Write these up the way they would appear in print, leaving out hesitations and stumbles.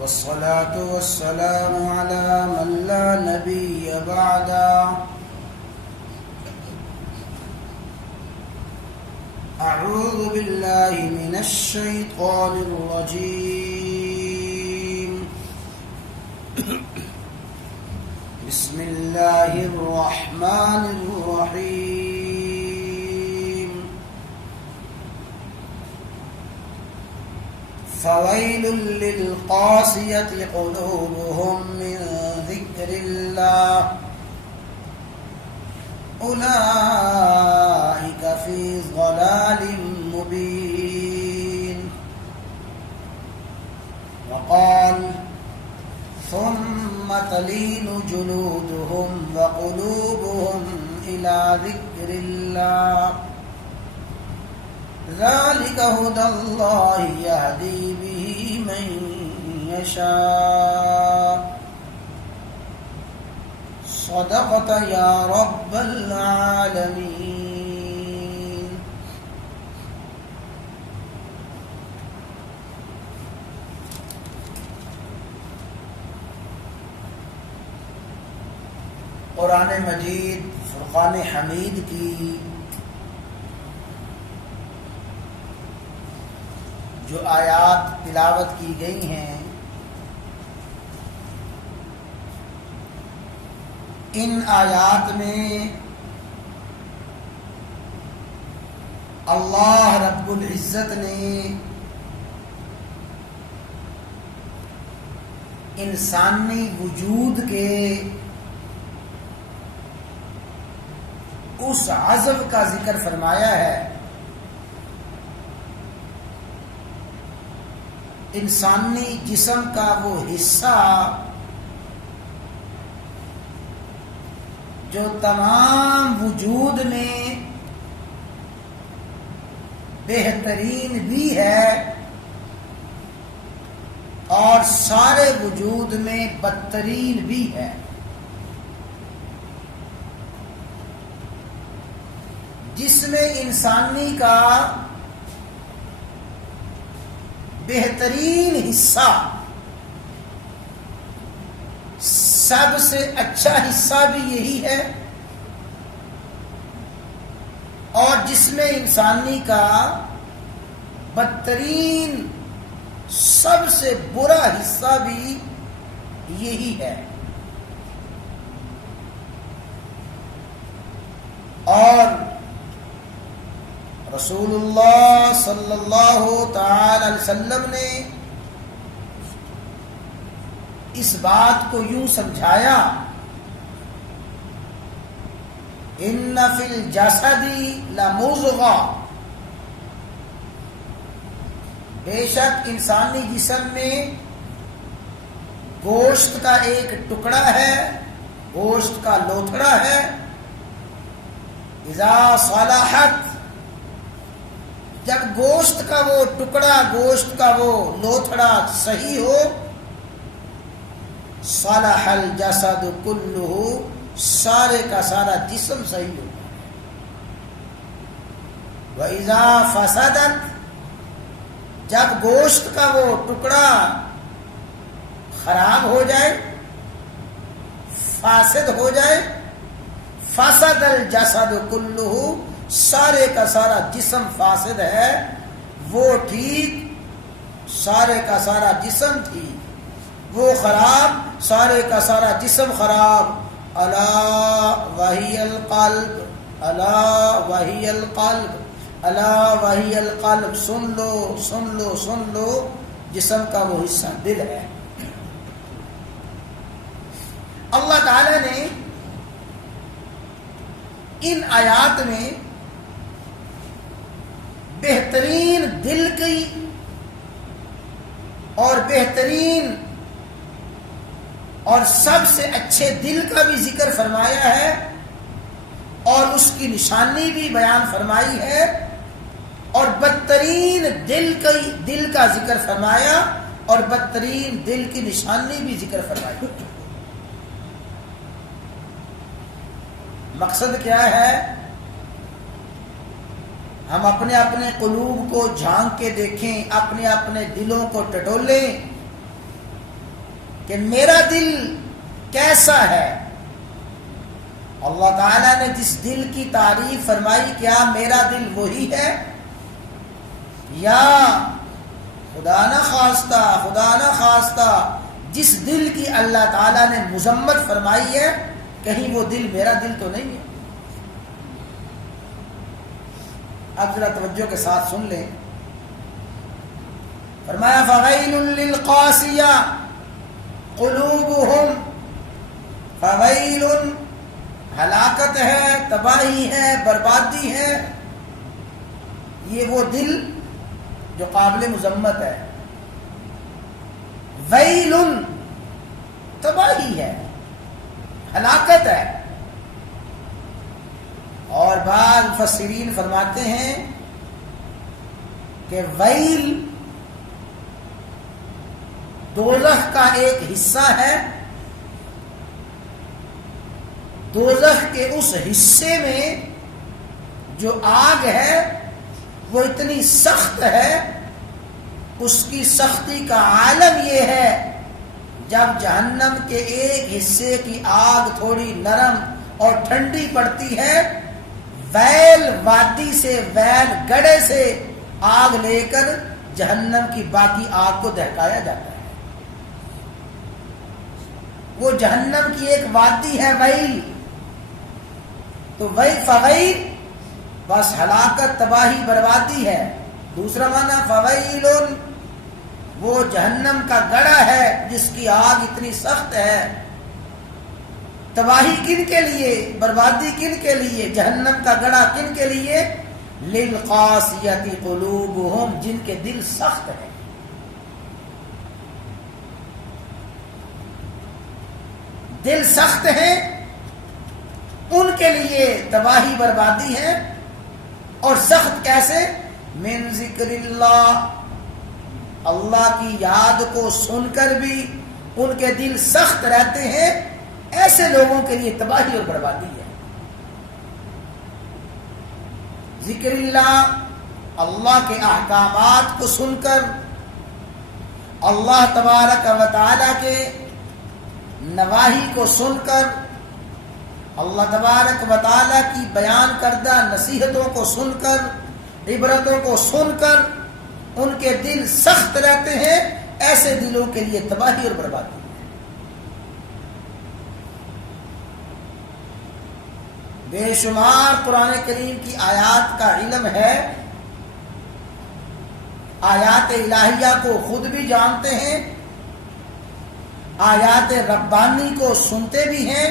والصلاة والسلام على من لا نبي بعده. أعوذ بالله من الشيطان الرجيم. بسم الله الرحمن الرحيم. فويل للقاسية قلوبهم من ذكر الله أولئك في ضلال مبين. وقال ثم تلين جلودهم وقلوبهم إلى ذكر الله ذلك هدى الله يهدي به من يشاء. صدقت يا رب العالمين. قرآن مجید فرقان حمید کی جو آیات تلاوت کی گئی ہیں، ان آیات میں اللہ رب العزت نے انسانی وجود کے اس عزم کا ذکر فرمایا ہے، انسانی جسم کا وہ حصہ جو تمام وجود میں بہترین بھی ہے اور سارے وجود میں بدترین بھی ہے، جس میں انسانی کا بہترین حصہ، سب سے اچھا حصہ بھی یہی ہے، اور جس میں انسانی کا بدترین سب سے برا حصہ بھی یہی ہے. اور رسول اللہ صلی اللہ تعالی علیہ وسلم نے اس بات کو یوں سمجھایا، ان فی الجسد لمضغہ، بے شک انسانی جسم میں گوشت کا ایک ٹکڑا ہے، گوشت کا لوتھڑا ہے، اذا صلحت، جب گوشت کا وہ ٹکڑا، گوشت کا وہ لوتھڑا صحیح ہو، صلح الجسد کلہ، سارے کا سارا جسم صحیح ہو. وَإِذَا فَسَدَتْ، جب گوشت کا وہ ٹکڑا خراب ہو جائے، فاسد ہو جائے، فَسَدَ الْجَسَدُ كُلُّهُ، سارے کا سارا جسم فاسد ہے، وہ ٹھیک سارے کا سارا جسم ٹھیک، وہ خراب سارے کا سارا جسم خراب. الا وہی القلب، الا وہی القلب، الا وہی القلب، سن لو سن لو سن لو، جسم کا وہ حصہ دل ہے. اللہ تعالی نے ان آیات میں بہترین دل کی اور بہترین اور سب سے اچھے دل کا بھی ذکر فرمایا ہے، اور اس کی نشانی بھی بیان فرمائی ہے، اور بدترین دل کا ذکر فرمایا، اور بدترین دل کی نشانی بھی ذکر فرمائی. مقصد کیا ہے؟ ہم اپنے اپنے قلوب کو جھانک کے دیکھیں، اپنے اپنے دلوں کو ٹٹولیں کہ میرا دل کیسا ہے. اللہ تعالیٰ نے جس دل کی تعریف فرمائی، کیا میرا دل وہی ہے؟ یا خدا نہ خواستہ جس دل کی اللہ تعالیٰ نے مذمت فرمائی ہے، کہیں وہ دل میرا دل تو نہیں ہے؟ اب ذرا توجہ کے ساتھ سن لیں. فرمایا فویل للقاسیہ قلوبہم، فویل ہلاکت ہے، تباہی ہے، بربادی ہے یہ وہ دل جو قابل مذمت ہے. ویل تباہی ہے، ہلاکت ہے. اور بعض مفسرین فرماتے ہیں کہ ویل دوزخ کا ایک حصہ ہے. دوزخ کے اس حصے میں جو آگ ہے وہ اتنی سخت ہے، اس کی سختی کا عالم یہ ہے جب جہنم کے ایک حصے کی آگ تھوڑی نرم اور ٹھنڈی پڑتی ہے، ویل وادی سے، ویل گڑھے سے آگ لے کر جہنم کی باقی آگ کو دہکایا جاتا ہے. وہ جہنم کی ایک وادی ہے ویل. تو وہی فویل بس ہلاکت، تباہی، بربادی ہے. دوسرا معنی فویل وہ جہنم کا گڑھا ہے جس کی آگ اتنی سخت ہے. تباہی کن کے لیے، بربادی کن کے لیے، جہنم کا گڑھا کن کے لیے؟ للقاسیۃ قلوبہم، جن کے دل سخت ہیں. دل سخت ہیں ان کے لیے تباہی بربادی ہے. اور سخت کیسے؟ من ذکر اللہ، اللہ کی یاد کو سن کر بھی ان کے دل سخت رہتے ہیں. ایسے لوگوں کے لیے تباہی اور بربادی ہے. ذکر اللہ، اللہ کے احکامات کو سن کر، اللہ تبارک و تعالی کے نواہی کو سن کر، اللہ تبارک و تعالی کی بیان کردہ نصیحتوں کو سن کر، عبرتوں کو سن کر ان کے دل سخت رہتے ہیں. ایسے دلوں کے لیے تباہی اور بربادی ہے. بے شمار قرآن کریم کی آیات کا علم ہے. آیات الہیہ کو خود بھی جانتے ہیں، آیات ربانی کو سنتے بھی ہیں،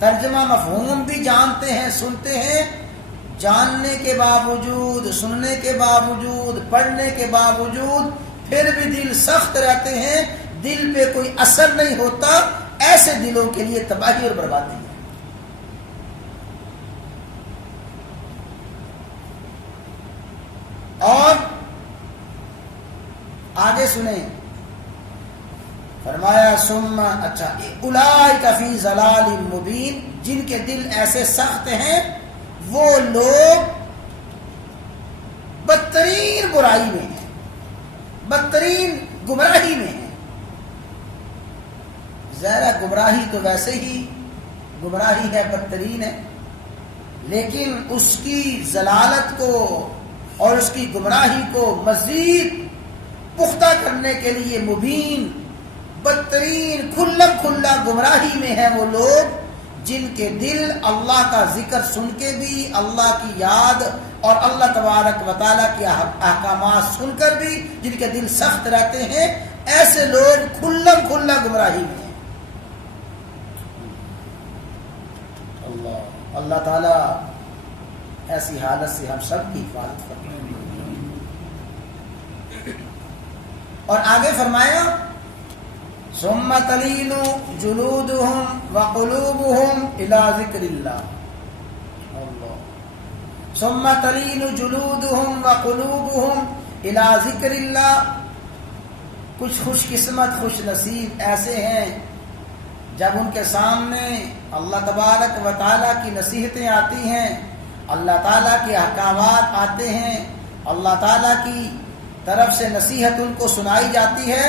ترجمہ مفہوم بھی جانتے ہیں، سنتے ہیں. جاننے کے باوجود، سننے کے باوجود، پڑھنے کے باوجود پھر بھی دل سخت رہتے ہیں، دل پہ کوئی اثر نہیں ہوتا. ایسے دلوں کے لیے تباہی اور بربادی ہے. اور آگے سنیں، فرمایا ثم، اچھا، اولئک فی ضلال مبین، جن کے دل ایسے سخت ہیں وہ لوگ بدترین برائی میں ہیں، بدترین گمراہی میں ہیں. ظاہر گمراہی تو ویسے ہی گمراہی ہے، بدترین ہے، لیکن اس کی ضلالت کو اور اس کی گمراہی کو مزید پختہ کرنے کے لیے مبین، بدترین، کھلا گمراہی میں ہیں وہ لوگ جن کے دل اللہ کا ذکر سن کے بھی، اللہ کی یاد اور اللہ تبارک و تعالیٰ کے احکامات سن کر بھی جن کے دل سخت رہتے ہیں. ایسے لوگ کھلا گمراہی میں ہیں. اللہ تعالیٰ ایسی حالت سے ہم سب کی حفاظت کریں. اور آگے فرمایا ثم تلین جلودہم وقلوبہم الی ذکر اللہ. ثم تلین جلودہم وقلوبہم الی ذکر اللہ. کچھ خوش قسمت، خوش نصیب ایسے ہیں جب ان کے سامنے اللہ تبارک و تعالیٰ کی نصیحتیں آتی ہیں، اللہ تعالیٰ کے احکامات آتے ہیں، اللہ تعالیٰ کی طرف سے نصیحت ان کو سنائی جاتی ہے،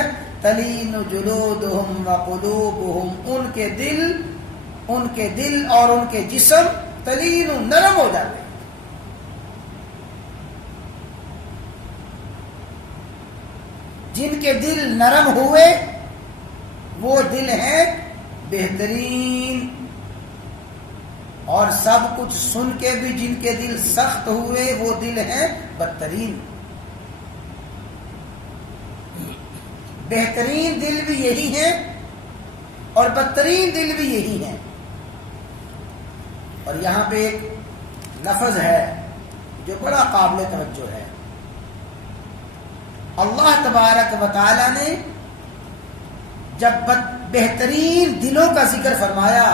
تلین جلودہم وقلوبہم، ان کے دل اور ان کے جسم تلین نرم ہو جاتے ہیں. جن کے دل نرم ہوئے وہ دل ہیں بہترین، اور سب کچھ سن کے بھی جن کے دل سخت ہوئے وہ دل ہیں بدترین. بہترین دل بھی یہی ہیں اور بدترین دل بھی یہی ہیں. اور یہاں پہ ایک لفظ ہے جو بڑا قابل توجہ ہے. اللہ تبارک و تعالی نے جب بہترین دلوں کا ذکر فرمایا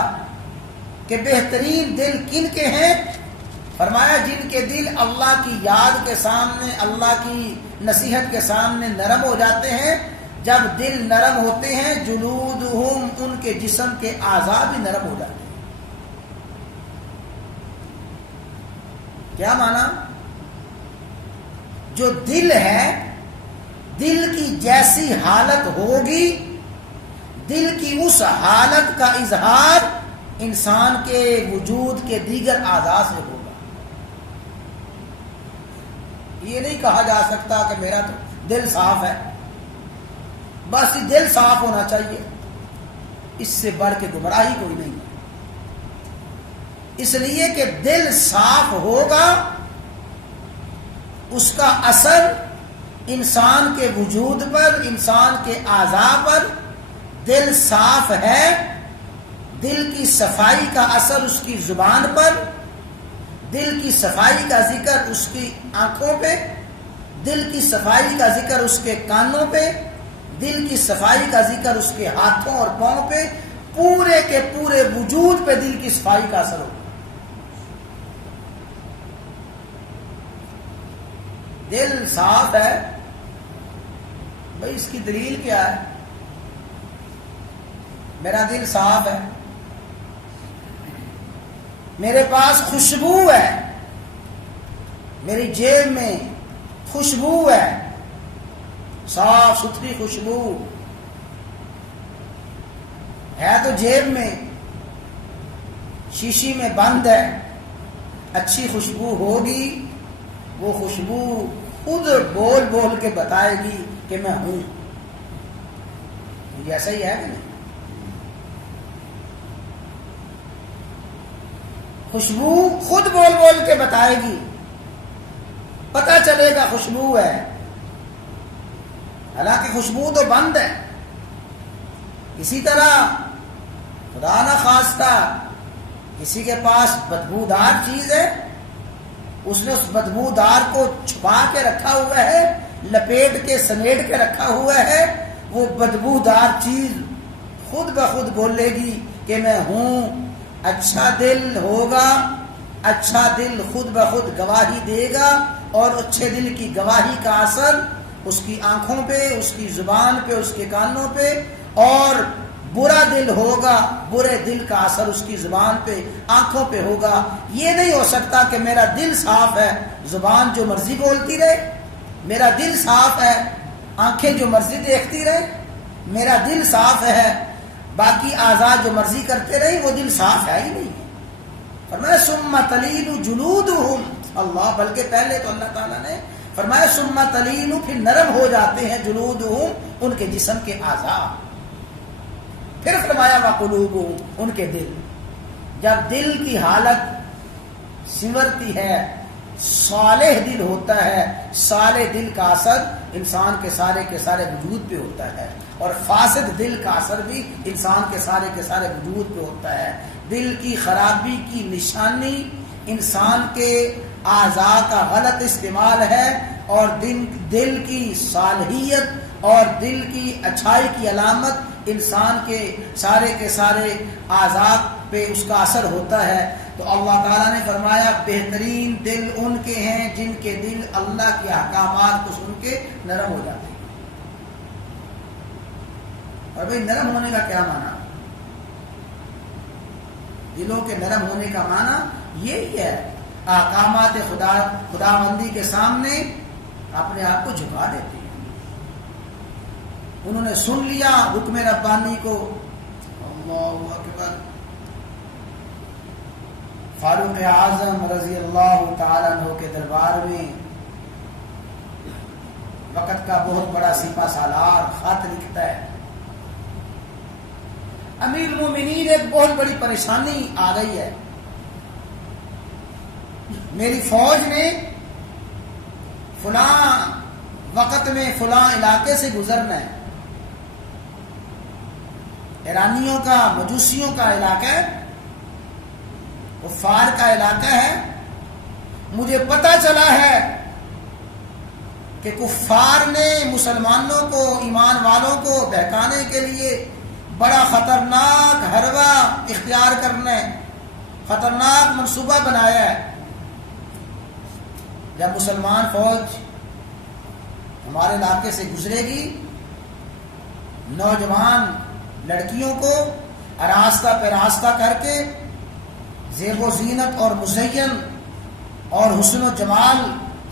کہ بہترین دل کن کے ہیں، فرمایا جن کے دل اللہ کی یاد کے سامنے، اللہ کی نصیحت کے سامنے نرم ہو جاتے ہیں. جب دل نرم ہوتے ہیں جلودہم، ان کے جسم کے اعضاء بھی نرم ہو جاتے ہیں. کیا معنی؟ جو دل ہے، دل کی جیسی حالت ہوگی، دل کی اس حالت کا اظہار انسان کے وجود کے دیگر اعضاء سے ہوگا. یہ نہیں کہا جا سکتا کہ میرا تو دل صاف ہے، بس دل صاف ہونا چاہیے. اس سے بڑھ کے گمراہی کوئی نہیں ہے. اس لیے کہ دل صاف ہوگا، اس کا اثر انسان کے وجود پر، انسان کے اعضاء پر. دل صاف ہے، دل کی صفائی کا اثر اس کی زبان پر، دل کی صفائی کا ذکر اس کی آنکھوں پہ، دل کی صفائی کا ذکر اس کے کانوں پہ، دل کی صفائی کا ذکر اس کے ہاتھوں اور پاؤں پہ، پورے کے پورے وجود پہ دل کی صفائی کا اثر ہوگا. دل صاف ہے، بھائی اس کی دلیل کیا ہے؟ میرا دل صاف ہے، میرے پاس خوشبو ہے، میری جیب میں خوشبو ہے، صاف ستھری خوشبو ہے تو جیب میں، شیشی میں بند ہے، اچھی خوشبو ہوگی. وہ خوشبو خود بول بول کے بتائے گی کہ میں ہوں. یہ ایسا ہی ہے کہ نہیں؟ خوشبو خود بول بول کے بتائے گی، پتہ چلے گا خوشبو ہے، حالانکہ خوشبو تو بند ہے. اسی طرح خدا نہ خواستہ کسی کے پاس بدبودار چیز ہے، اس نے اس بدبودار کو چھپا کے رکھا ہوا ہے، لپیٹ کے سمیٹ کے رکھا ہوا ہے. وہ بدبودار چیز خود بخود بولے گی کہ میں ہوں. اچھا دل ہوگا، اچھا دل خود بخود گواہی دے گا، اور اچھے دل کی گواہی کا اثر اس کی آنکھوں پہ، اس کی زبان پہ، اس کے کانوں پہ. اور برا دل ہوگا، برے دل کا اثر اس کی زبان پہ، آنکھوں پہ ہوگا. یہ نہیں ہو سکتا کہ میرا دل صاف ہے، زبان جو مرضی بولتی رہے. میرا دل صاف ہے، آنکھیں جو مرضی دیکھتی رہے. میرا دل صاف ہے، باقی اعضاء جو مرضی کرتے رہے. وہ دل صاف ہے ہی نہیں. فرمایا ثم تلین جلودہم، اللہ بلکہ پہلے تو اللہ تعالیٰ نے فرمایا ثم تلین، پھر نرم ہو جاتے ہیں جلودہم، ان کے جسم کے اعضاء. پھر فرمایا وقلوبہم، ان کے دل. جب دل کی حالت سنورتی ہے، صالح دل ہوتا ہے، صالح دل کا اثر انسان کے سارے وجود پہ ہوتا ہے. اور فاسد دل کا اثر بھی انسان کے سارے وجود پہ ہوتا ہے. دل کی خرابی کی نشانی انسان کے اعضاء کا غلط استعمال ہے، اور دل کی صالحیت اور دل کی اچھائی کی علامت انسان کے سارے اعضاء پہ اس کا اثر ہوتا ہے. تو اللہ تعالیٰ نے فرمایا بہترین دل ان کے ہیں جن کے دل اللہ کے احکامات کو سن کے نرم ہو جاتے ہیں. اور بھئی نرم ہونے کا کیا معنی؟ دلوں کے نرم ہونے کا معنی یہی ہے، احکامات خداوندی کے سامنے اپنے آپ کو جھکا دیتے ہیں. انہوں نے سن لیا حکم ربانی کو. اللہ اکبر. فاروق اعظم رضی اللہ تعالیٰ عنہ کے دربار میں وقت کا بہت بڑا سپہ سالار خط لکھتا ہے. امیر المومنین ایک بہت بڑی پریشانی آ گئی ہے. میری فوج نے فلاں وقت میں فلاں علاقے سے گزرنا ہے. ایرانیوں کا مجوسیوں کا علاقہ ہے, کفار کا علاقہ ہے. مجھے پتہ چلا ہے کہ کفار نے مسلمانوں کو, ایمان والوں کو بہکانے کے لیے بڑا خطرناک حربہ اختیار کرنے, خطرناک منصوبہ بنایا ہے. جب مسلمان فوج ہمارے علاقے سے گزرے گی, نوجوان لڑکیوں کو آراستہ پیراستہ کر کے زیب و زینت اور مزین اور حسن و جمال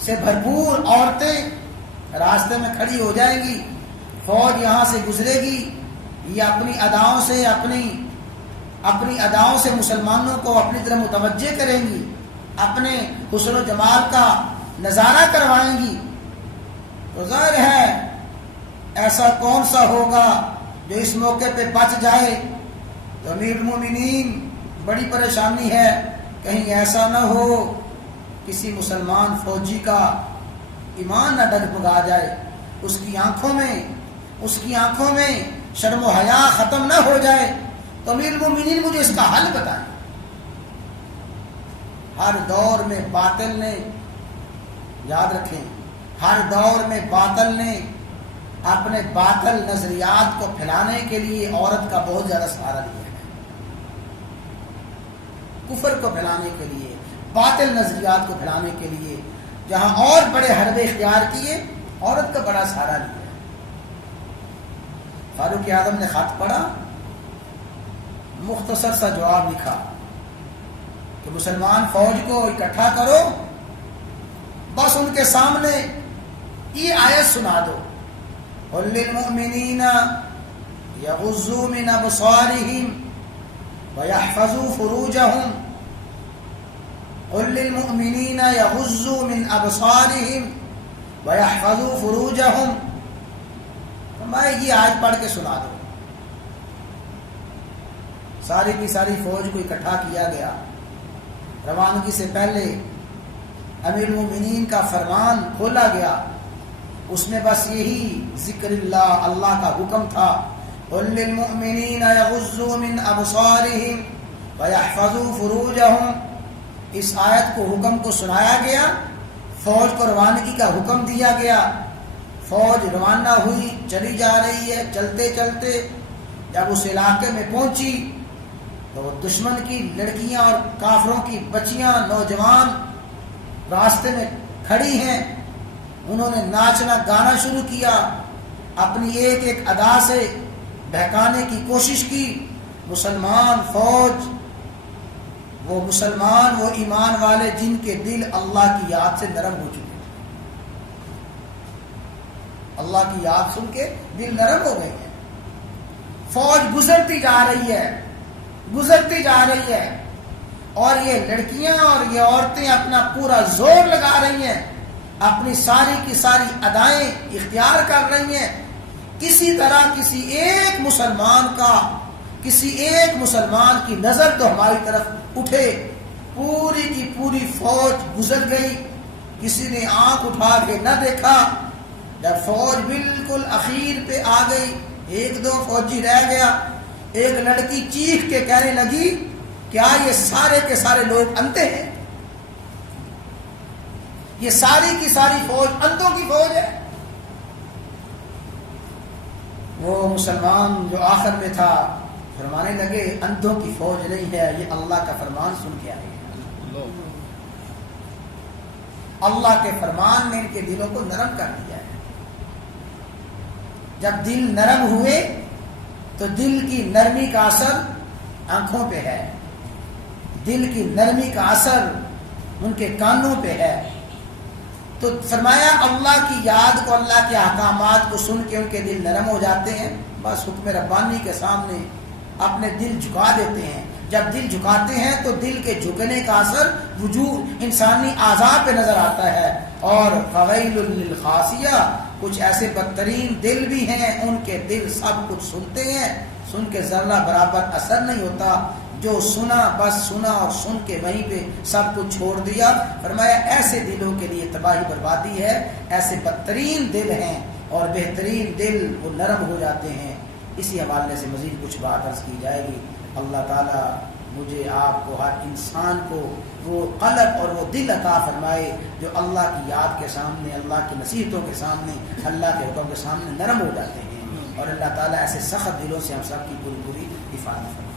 سے بھرپور عورتیں راستے میں کھڑی ہو جائیں گی. فوج یہاں سے گزرے گی, یہ اپنی اداؤں سے مسلمانوں کو اپنی طرف متوجہ کریں گی, اپنے حسن و جمال کا نظارہ کروائیں گی. تو ظاہر ہے ایسا کون سا ہوگا جو اس موقع پہ بچ جائے. تو امیر المومنین بڑی پریشانی ہے, کہیں ایسا نہ ہو کسی مسلمان فوجی کا ایمان نہ ڈگمگا جائے, اس کی آنکھوں میں شرم و حیا ختم نہ ہو جائے. تو امیر المومنین مجھے اس کا حل بتائیں. ہر دور میں باطل نے, یاد رکھیں, ہر دور میں باطل نے اپنے باطل نظریات کو پھیلانے کے لیے عورت کا بہت زیادہ سہارا لیا ہے. کفر کو پھیلانے کے لیے, باطل نظریات کو پھیلانے کے لیے جہاں اور بڑے حربے اختیار کیے, عورت کا بڑا سہارا لیا. فاروق اعظم نے خط پڑھا, مختصر سا جواب لکھا کہ مسلمان فوج کو اکٹھا کرو, بس ان کے سامنے یہ آیت سنا دو, قل للمؤمنین یغضوا من ابصارہم ویحفظوا فروجہم, قل للمؤمنین یغضوا من ابصارہم ویحفظوا فروجہم. میں یہ آیت پڑھ کے سنا دو. ساری کی ساری فوج کو اکٹھا کیا گیا. روانگی سے پہلے امیر المومنین کا فرمان کھولا گیا, اس میں بس یہی ذکر اللہ کا حکم تھا, قل للمؤمنین یغضوا من ابصارہم ویحفظوا فروجہم. اس آیت کو, حکم کو سنایا گیا, فوج کو روانگی کا حکم دیا گیا. فوج روانہ ہوئی, چلی جا رہی ہے. چلتے چلتے جب اس علاقے میں پہنچی تو وہ دشمن کی لڑکیاں اور کافروں کی بچیاں, نوجوان راستے میں کھڑی ہیں. انہوں نے ناچنا گانا شروع کیا, اپنی ایک ایک ادا سے بہکانے کی کوشش کی. مسلمان فوج, وہ مسلمان, وہ ایمان والے جن کے دل اللہ کی یاد سے نرم ہو چکے, اللہ کی یاد سن کے دل نرم ہو گئے ہیں. فوج گزرتی جا رہی ہے اور یہ لڑکیاں اور یہ عورتیں اپنا پورا زور لگا رہی ہیں, اپنی ساری کی ساری ادائیں اختیار کر رہی ہیں. کسی طرح کسی ایک مسلمان کی نظر تو ہماری طرف اٹھے. پوری کی پوری فوج گزر گئی, کسی نے آنکھ اٹھا کے نہ دیکھا. جب فوج بالکل اخیر پہ آ گئی, ایک دو فوجی رہ گیا. ایک لڑکی چیخ کے کہنے لگی, کیا یہ سارے کے سارے لوگ اندھے ہیں؟ یہ ساری کی ساری فوج اندھوں کی فوج ہے؟ وہ مسلمان جو آخر میں تھا فرمانے لگے, اندھوں کی فوج نہیں ہے, یہ اللہ کا فرمان سن کے آئے ہیں. اللہ کے فرمان نے ان کے دلوں کو نرم کر دیا ہے. جب دل نرم ہوئے تو دل کی نرمی کا اثر آنکھوں پہ ہے, دل کی نرمی کا اثر ان کے کانوں پہ ہے. تو فرمایا اللہ کی یاد کو، اللہ کے احکامات کو سن کے ان کے دل نرم ہو جاتے ہیں، بس حکم ربانی کے سامنے اپنے دل جھکا دیتے ہیں۔ جب دل جھکاتے ہیں تو دل کے جھکنے کا اثر وجود انسانی اعضاء پہ نظر آتا ہے۔ اور فویل للقاسیہ، کچھ ایسے بدترین دل بھی ہیں، ان کے دل سب کچھ سنتے ہیں، سن کے ذرہ برابر اثر نہیں ہوتا، جو سنا بس سنا اور سن کے وہیں پہ سب کچھ چھوڑ دیا۔ فرمایا ایسے دلوں کے لیے تباہی بربادی ہے، ایسے بدترین دل ہیں اور بہترین دل وہ نرم ہو جاتے ہیں۔ اسی حوالے سے مزید کچھ بات عرض کی جائے گی۔ اللہ تعالیٰ مجھے آپ کو، ہر انسان کو وہ قلب اور وہ دل عطا فرمائے جو اللہ کی یاد کے سامنے، اللہ کی نصیحتوں کے سامنے، اللہ کے حکم کے سامنے نرم ہو جاتے ہیں، اور اللہ تعالیٰ ایسے سخت دلوں سے ہم سب کی پوری حفاظت فرمائے۔